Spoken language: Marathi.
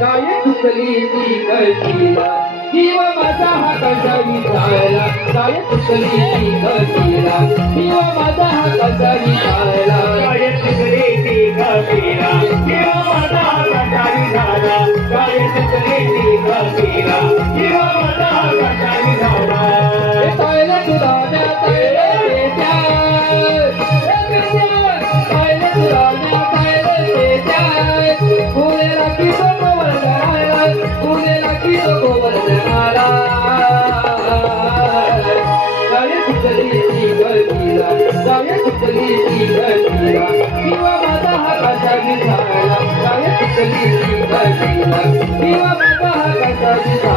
काय चुकली ती कळतीला जीव माझा हा कसा विचारला काय चुकली ती कळतीला जीव माझा हा कसा विचारला काय चुकली ती कळतीला जीव माझा हा कसा विचारला काय चुकली ती कळतीला जीव माझा हा कसा विचारला तायला तुला द्या तायला द्या तायला तुला द्या तायला द्या फुलेला की किंवा माझा हा कसा विचारला काय चुकली ती कळतीला किंवा माझा हा कसा